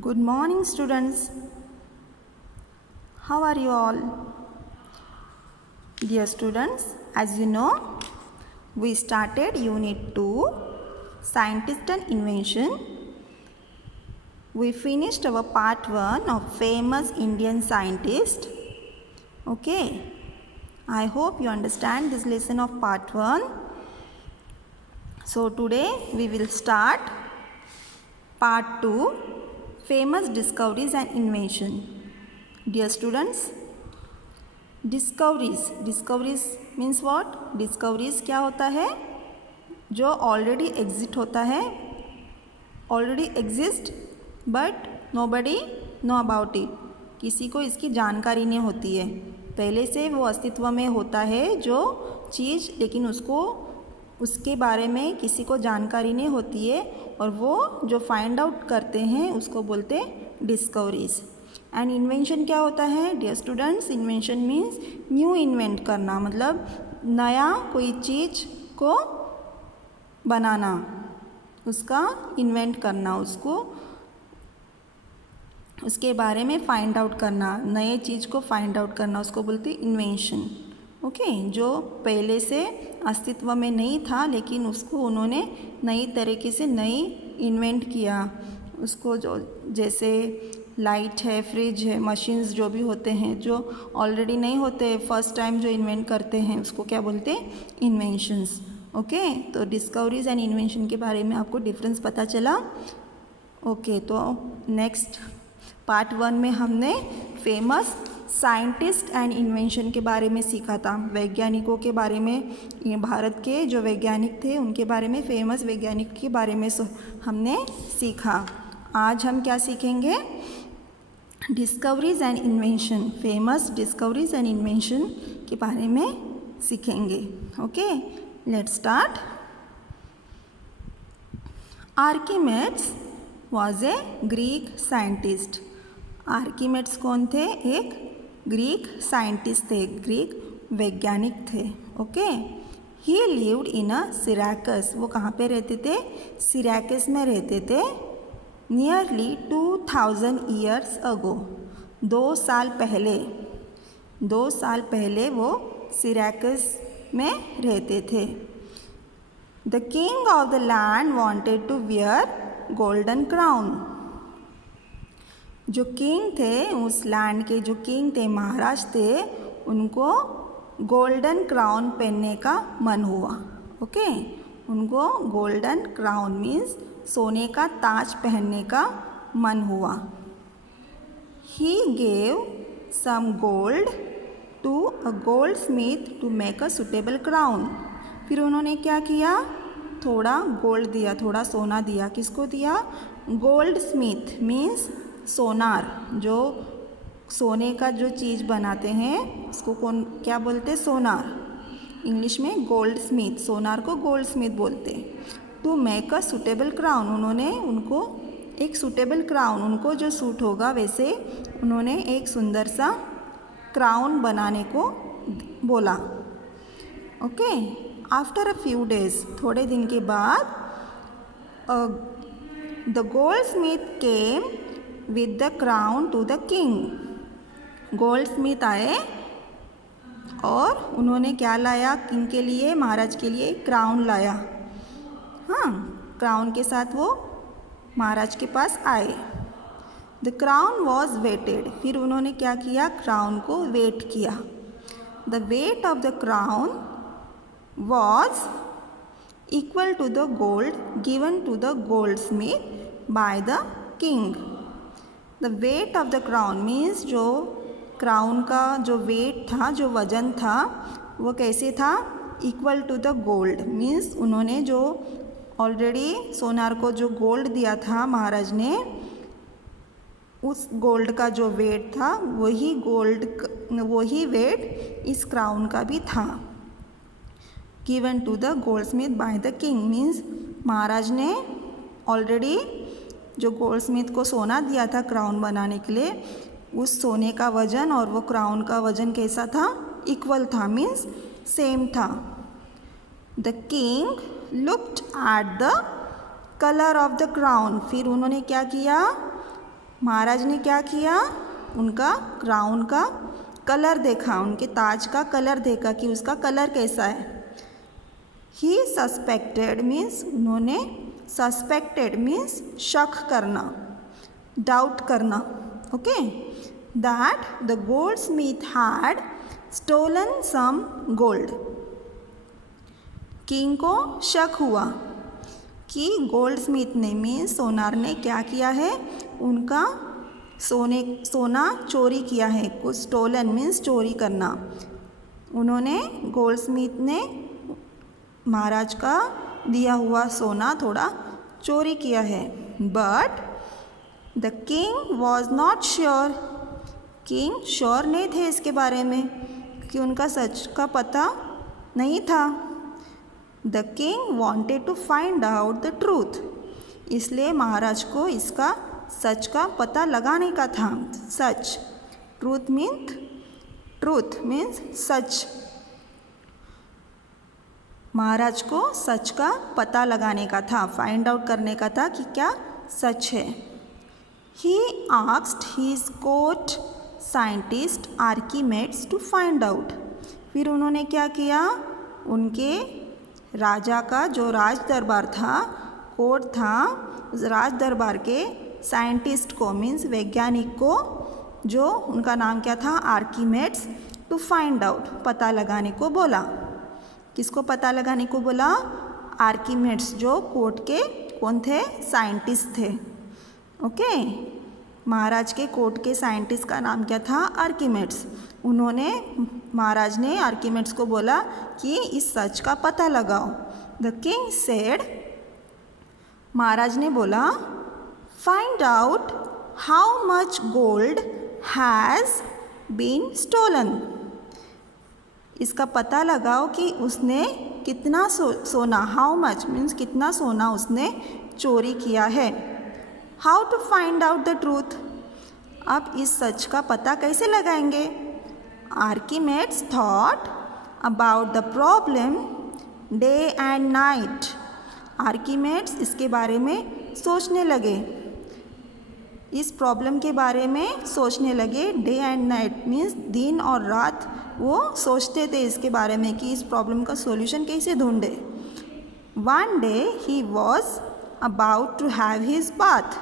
Good morning, students. How are you all? Dear students, as you know, we started Unit 2, Scientist and Invention. We finished our Part 1 of famous Indian scientist. Okay, I hope you understand this lesson of Part 1. So today we will start Part 2, Famous Discoveries and Invention. Dear students, discoveries means what? Discoveries क्या होता है? जो already exist होता है, already exist but nobody know about it. किसी को इसकी जानकारी नहीं होती है. पहले से वो अस्तित्व में होता है जो चीज़, लेकिन उसके बारे में किसी को जानकारी नहीं होती है, और वो जो फाइंड आउट करते हैं उसको बोलते हैं डिस्कवरीज. एंड इन्वेंशन क्या होता है? Dear students, invention means new invent करना, मतलब नया कोई चीज़ को बनाना, उसका इन्वेंट करना, उसके बारे में फाइंड आउट करना, नए चीज़ को फाइंड आउट करना, उसको बोलते हैं इन्वेंशन. ओके, जो पहले से अस्तित्व में नहीं था लेकिन उसको उन्होंने नई तरीके से इन्वेंट किया. उसको जो जैसे लाइट है, फ्रिज है, मशीन्स जो भी होते हैं जो ऑलरेडी नहीं होते, फर्स्ट टाइम जो इन्वेंट करते हैं उसको क्या बोलते हैं? इन्वेंशंस. ओके, तो डिस्कवरीज एंड इन्वेंशन के बारे में आपको डिफरेंस पता चला. ओके, तो नेक्स्ट पार्ट 1 में हमने फेमस साइंटिस्ट एंड इन्वेंशन के बारे में सीखा था. वैज्ञानिकों के बारे में, भारत के जो वैज्ञानिक थे उनके बारे में, फेमस वैज्ञानिक के बारे में हमने सीखा. आज हम क्या सीखेंगे? Discoveries and invention, famous discoveries and invention के बारे में सीखेंगे. Okay, let's start. Archimedes was a Greek scientist. Archimedes कौन थे? एक ग्रीक साइंटिस्ट थे, ग्रीक वैज्ञानिक थे. Okay, he lived in a Syracuse. वो कहाँ पे रहते थे? सिराकस में रहते थे. Nearly 2000 years ago. 2 साल पहले वो सिराकस में रहते थे. The king of the land wanted to wear golden crown. जो किंग थे, उस लैंड के जो किंग थे, महाराज थे, उनको गोल्डन क्राउन पहनने का मन हुआ. ओके, उनको गोल्डन क्राउन मीन्स सोने का ताज पहनने का मन हुआ. He gave some gold to a goldsmith to make a suitable crown. फिर उन्होंने क्या किया? थोड़ा गोल्ड दिया, थोड़ा सोना दिया. किसको दिया? गोल्ड स्मिथ मीन्स सोनार. जो सोने का जो चीज़ बनाते हैं उसको क्या बोलते? सोनार. इंग्लिश में गोल्ड स्मिथ, सोनार को गोल्ड स्मिथ बोलते. To make a suitable crown. उन्होंने उनको एक सुटेबल क्राउन, उनको जो सूट होगा वैसे उन्होंने एक सुंदर सा क्राउन बनाने को बोला. Okay, after a few days, थोड़े दिन के बाद, the goldsmith came with the crown to the king. Goldsmith आए और उन्होंने क्या लाया? किंग के लिए, महाराज के लिए क्राउन लाया. हाँ, क्राउन के साथ वो महाराज के पास आए. The crown was weighted. फिर उन्होंने क्या किया? क्राउन को वेट किया. The weight of the crown was equal to the gold given to the goldsmith by the king. The weight of the crown means जो क्राउन का जो wait था, जो वजन था, वो कैसे था? Equal to the gold means उन्होंने जो ऑलरेडी सोनार को जो गोल्ड दिया था महाराज ने, उस गोल्ड का जो वेट था वही वेट इस क्राउन का भी था. Given to the goldsmith by the king means महाराज ने ऑलरेडी जो गोल्ड स्मिथ को सोना दिया था क्राउन बनाने के लिए, उस सोने का वजन और वो क्राउन का वजन कैसा था? इक्वल था, मीन्स सेम था. The king looked at the colour of the crown. फिर उन्होंने क्या किया? महाराज ने क्या किया, उनका क्राउन का कलर देखा, उनके ताज का कलर देखा कि उसका कलर कैसा है। ही सस्पेक्टेड मीन्स उन्होंने, सस्पेक्टेड मीन्स शक करना, डाउट करना, okay, that the goldsmith had stolen some gold. King को शक हुआ कि गोल्ड स्मिथ ने मीन्स सोनार ने क्या किया है, उनका सोना चोरी किया है। कुछ स्टोलन मीन्स चोरी करना। उन्होंने, गोल्ड स्मिथ ने महाराज का दिया हुआ सोना थोड़ा चोरी किया है। But the king was not sure, king sure नहीं थे इसके बारे में कि उनका सच का पता नहीं था। The king wanted to find out the truth, इसलिए महाराज को इसका सच का पता लगाने का था। सच, ट्रूथ मीन्स सच। महाराज को सच का पता लगाने का था, फाइंड आउट करने का था कि क्या सच है। He asked his court scientist Archimedes to find out, फिर उन्होंने क्या किया, उनके राजा का जो राज दरबार था, कोर्ट था, उस राज दरबार के साइंटिस्ट को मीन्स वैज्ञानिक को, जो उनका नाम क्या था, आर्कीमेड्स, टू फाइंड आउट, पता लगाने को बोला। किसको पता लगाने को बोला, आर्कीमेड्स, जो कोर्ट के कौन थे, साइंटिस्ट थे। ओके, महाराज के कोर्ट के साइंटिस्ट का नाम क्या था, आर्कीमेड्स। उन्होंने, महाराज ने आर्कीमेड्स को बोला कि इस सच का पता लगाओ। द किंग सेड, महाराज ने बोला, find out how much gold has been stolen, इसका पता लगाओ कि उसने कितना सोना, हाउ मच मीन्स कितना सोना उसने चोरी किया है। How to find out the truth, अब इस सच का पता कैसे लगाएंगे। Archimedes thought about the problem day and night, Archimedes इसके बारे में सोचने लगे, इस प्रॉब्लम के बारे में सोचने लगे। डे एंड नाइट मीन्स दिन और रात वो सोचते थे इसके बारे में कि इस प्रॉब्लम का सॉल्यूशन कैसे ढूंढे। One day he was about to have his bath,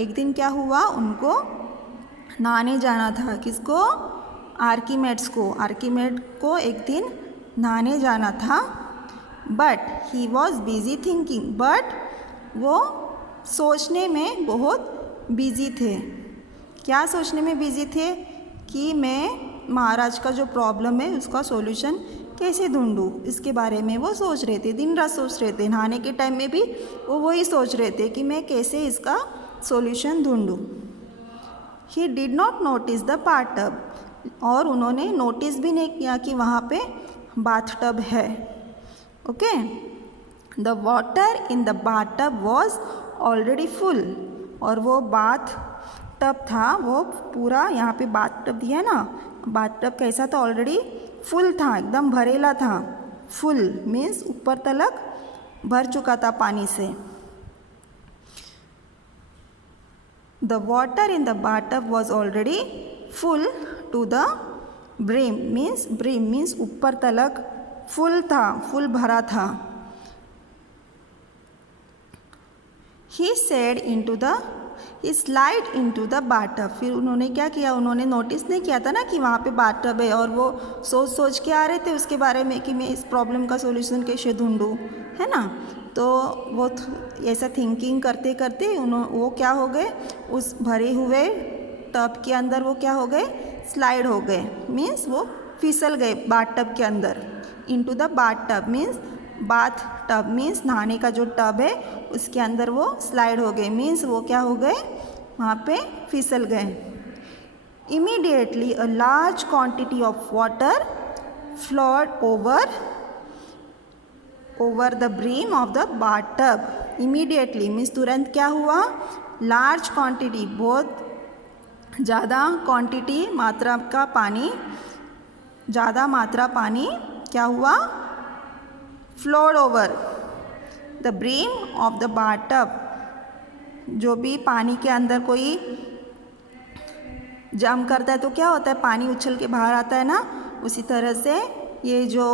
एक दिन क्या हुआ, उनको नहाने जाना था। किसको, आर्कीमेड्स को, आर्कीमेड को एक दिन नहाने जाना था। But he was busy thinking, but वो सोचने में बहुत बिजी थे। क्या सोचने में बिजी थे, कि मैं महाराज का जो प्रॉब्लम है उसका सॉल्यूशन कैसे ढूंढूं, इसके बारे में वो सोच रहे थे, दिन रात सोच रहे थे। नहाने के टाइम में भी वो वही सोच रहे थे कि मैं कैसे इसका सॉल्यूशन ढूंढूं। He did not notice the bathtub, और उन्होंने नोटिस भी नहीं किया कि वहाँ पे बाथटब है। Okay, the water in the bathtub was already full, और वो बाथ टब था वो पूरा, यहाँ पे बाथ टब दिया है ना, बाथ टब कैसा था, ऑलरेडी फुल था, एकदम भरेला था। फुल मीन्स ऊपर तलक भर चुका था पानी से। The water in the bathtub was already full to the brim means ऊपर तलक फुल था, फुल भरा था। He said into the, he slide into the bathtub, फिर उन्होंने क्या किया, उन्होंने नोटिस नहीं किया था ना कि वहाँ पे बाथटब है, और वो सोच के आ रहे थे उसके बारे में कि मैं इस प्रॉब्लम का सॉल्यूशन कैसे ढूंढूं, है ना। तो वो ऐसा थिंकिंग करते करते वो क्या हो गए, उस भरे हुए टब के अंदर वो क्या हो गए, स्लाइड हो गए, मीन्स वो फिसल गए बाथटब के अंदर। Into the bathtub means, bath tub means नहाने का जो टब है उसके अंदर वो स्लाइड हो गए, मीन्स वो क्या हो गए, वहाँ पे फिसल गए। Immediately a large quantity of water flowed over the brim of the bathtub. Immediately means तुरंत क्या हुआ, लार्ज क्वांटिटी, बहुत ज़्यादा क्वांटिटी, मात्रा का पानी, ज़्यादा मात्रा पानी क्या हुआ, flowed over the brim of the bathtub, जो भी पानी के अंदर कोई जंप करता है तो क्या होता है, पानी उछल के बाहर आता है ना। उसी तरह से ये जो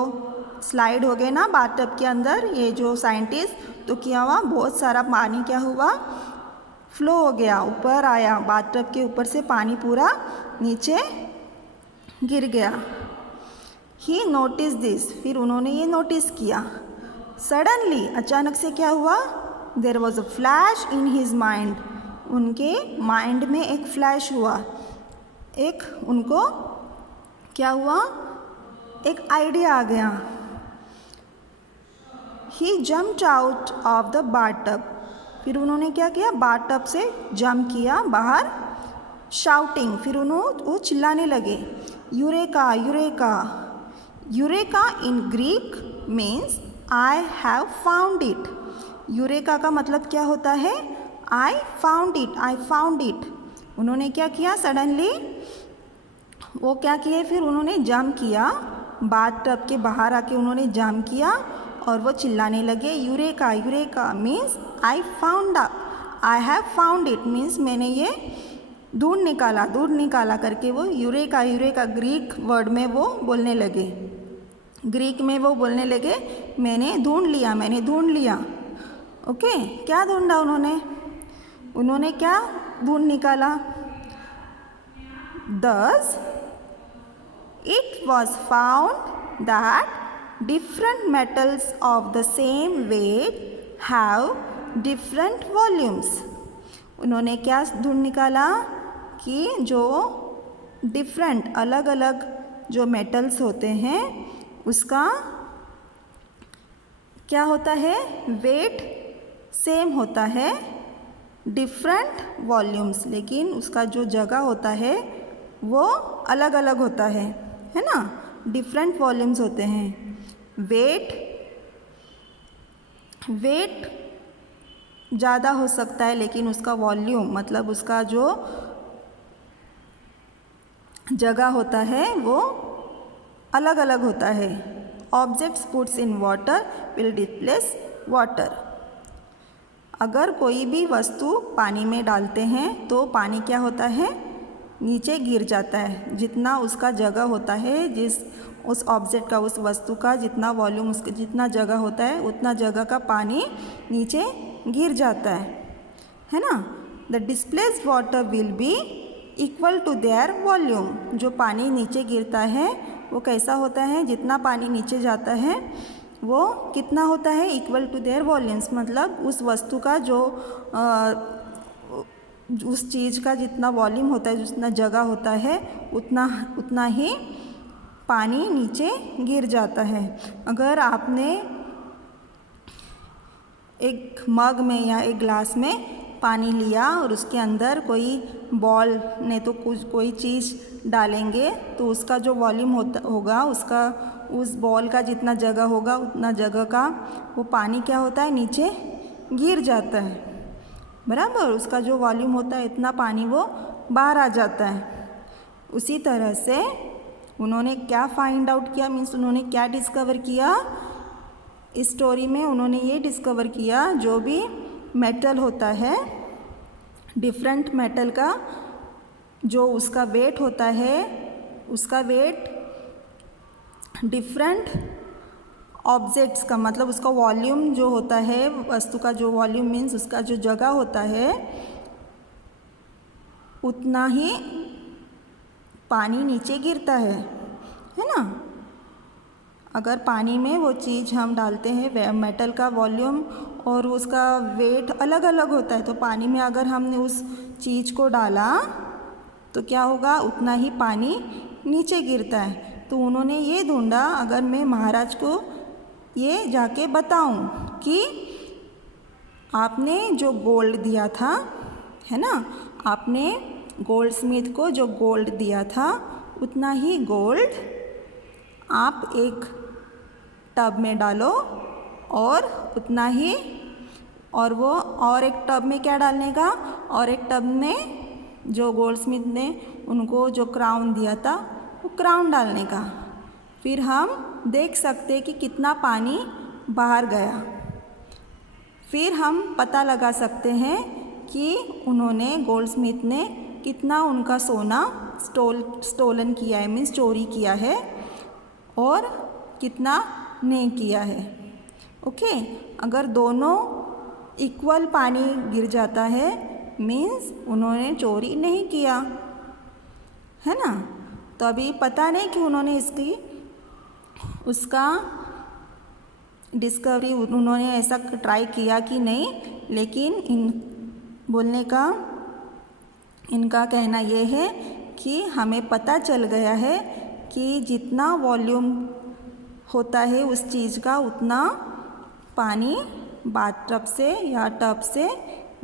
स्लाइड हो गए ना बाथटब के अंदर, ये जो साइंटिस्ट, तो क्या हुआ, बहुत सारा पानी क्या हुआ, फ्लो हो गया, ऊपर आया, बाथटब के ऊपर से पानी पूरा नीचे गिर गया। ही नोटिस दिस, फिर उन्होंने ये नोटिस किया। सडनली, अचानक से क्या हुआ, there was a flash in his mind, उनके माइंड में एक फ्लैश हुआ, एक उनको क्या हुआ, एक आइडिया आ गया। He jumped out of the bathtub, फिर उन्होंने क्या किया, बाथटब से जंप किया बाहर, शाउटिंग, फिर वो चिल्लाने लगे, eureka eureka. Eureka in Greek means I have found it. Eureka का मतलब क्या होता है, I found it, I found it. उन्होंने क्या किया, सडनली वो क्या किए, फिर उन्होंने जंप किया, बाथटब के बाहर आके उन्होंने जंप किया और वो चिल्लाने लगे, eureka eureka means I found, I have found it means मैंने ये ढूंढ निकाला करके वो यूरेका यूरेका ग्रीक वर्ड में वो बोलने लगे, ग्रीक में वो बोलने लगे, मैंने ढूंढ लिया। ओके, क्या ढूंढा उन्होंने क्या ढूंढ निकाला, thus it was found that different metals of the same weight have different volumes। उन्होंने क्या ढूंढ निकाला कि जो डिफरेंट अलग अलग जो मेटल्स होते हैं उसका क्या होता है, वेट सेम होता है, डिफरेंट वॉल्यूम्स, लेकिन उसका जो जगह होता है वो अलग अलग होता है ना, डिफरेंट वॉल्यूम्स होते हैं। वेट ज़्यादा हो सकता है लेकिन उसका वॉल्यूम मतलब उसका जो जगह होता है वो अलग अलग होता है। Objects puts in water will displace water. अगर कोई भी वस्तु पानी में डालते हैं तो पानी क्या होता है, नीचे गिर जाता है। जितना उसका जगह होता है, उस ऑब्जेक्ट का, उस वस्तु का जितना वॉल्यूम, उसका जितना जगह होता है उतना जगह का पानी नीचे गिर जाता है ना। The displaced water will be equal to their volume. जो पानी नीचे गिरता है वो कैसा होता है, जितना पानी नीचे जाता है वो कितना होता है, इक्वल टू देयर वॉल्यूम्स, मतलब उस वस्तु का जो उस चीज़ का जितना वॉल्यूम होता है, जितना जगह होता है उतना ही पानी नीचे गिर जाता है। अगर आपने एक मग में या एक ग्लास में पानी लिया और उसके अंदर कोई बॉल ने तो कोई चीज़ डालेंगे तो उसका जो वॉल्यूम होगा उसका, उस बॉल का जितना जगह होगा उतना जगह का वो पानी क्या होता है, नीचे गिर जाता है, बराबर। उसका जो वॉल्यूम होता है इतना पानी वो बाहर आ जाता है। उसी तरह से उन्होंने क्या फाइंड आउट किया, मीन्स उन्होंने क्या डिस्कवर किया इस स्टोरी में, उन्होंने ये डिस्कवर किया जो भी मेटल होता है, डिफरेंट मेटल का जो उसका वेट होता है, उसका वेट डिफरेंट ऑब्जेक्ट्स का, मतलब उसका वॉल्यूम जो होता है, वस्तु का जो वॉल्यूम मीन्स उसका जो जगह होता है उतना ही पानी नीचे गिरता है ना। अगर पानी में वो चीज़ हम डालते हैं, मेटल का वॉल्यूम और उसका वेट अलग अलग होता है, तो पानी में अगर हमने उस चीज़ को डाला तो क्या होगा, उतना ही पानी नीचे गिरता है। तो उन्होंने ये ढूंढा, अगर मैं महाराज को ये जाके बताऊं कि आपने जो गोल्ड दिया था, है ना, आपने गोल्ड स्मिथ को जो गोल्ड दिया था उतना ही गोल्ड आप एक टब में डालो और उतना ही, और वो और एक टब में क्या डालने का, और एक टब में जो गोल्ड स्मिथ ने उनको जो क्राउन दिया था वो क्राउन डालने का। फिर हम देख सकते कि कितना पानी बाहर गया। फिर हम पता लगा सकते हैं कि उन्होंने, गोल्ड स्मिथ ने कितना उनका सोना स्टोलन किया है मीन्स चोरी किया है और कितना नहीं किया है। ओके, अगर दोनों इक्वल पानी गिर जाता है मीन्स उन्होंने चोरी नहीं किया है ना। तो अभी पता नहीं कि उन्होंने उसका डिस्कवरी उन्होंने ऐसा ट्राई किया कि नहीं, लेकिन बोलने का इनका कहना ये है कि हमें पता चल गया है कि जितना वॉल्यूम होता है उस चीज़ का उतना पानी बाथटब से या टब से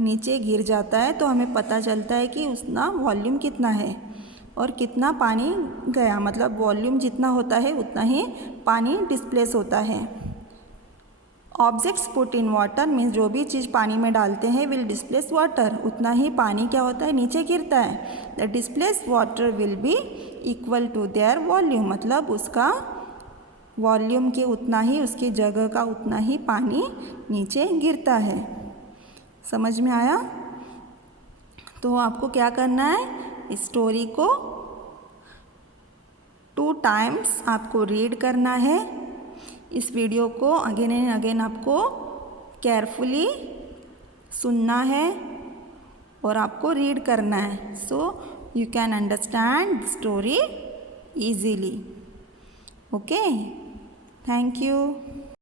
नीचे गिर जाता है। तो हमें पता चलता है कि उसका वॉल्यूम कितना है और कितना पानी गया, मतलब वॉल्यूम जितना होता है उतना ही पानी डिस्प्लेस होता है। Objects put in water means जो भी चीज़ पानी में डालते हैं विल डिस्प्लेस वाटर, उतना ही पानी क्या होता है नीचे गिरता है। The displace water will be equal to their volume, मतलब उसका वॉल्यूम के उतना ही, उसकी जगह का उतना ही पानी नीचे गिरता है। समझ में आया? तो आपको क्या करना है, इस स्टोरी को 2 टाइम्स आपको रीड करना है। इस वीडियो को अगेन एंड अगेन आपको केयरफुली सुनना है और आपको रीड करना है, so you can understand the story easily. Okay, thank you.